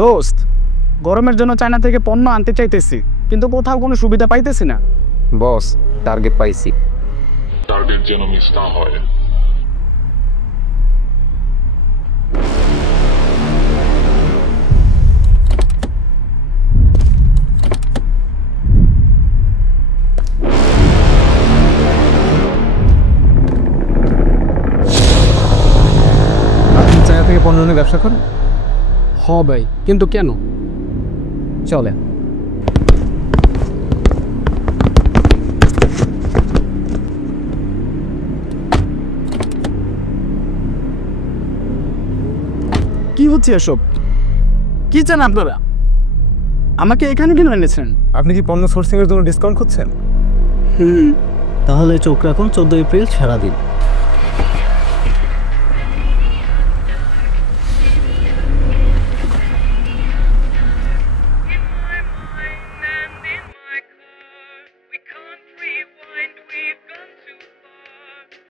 দোস্ত, গরমের জন্য চায়না থেকে পণ্য আনতে চাইতেছি, কিন্তু কোথাও কোনো সুবিধা পাইতেছি না। বস, টার্গেট পাইছি। টার্গেট যেন মিস না হয়। আপনি চায়না থেকে পণ্য নিয়ে ব্যবসা করেন? হ ভাই, কিন্তু কেন? চলেন। কি হচ্ছে এসব? কি চান আপনারা? আমাকে এখানে কেন এনেছেন? আপনি কি পণ্য সোর্সিং এর জন্য ডিসকাউন্ট খুঁজছেন? তাহলে চোখ রাখুন 14 এপ্রিল সারাদিন।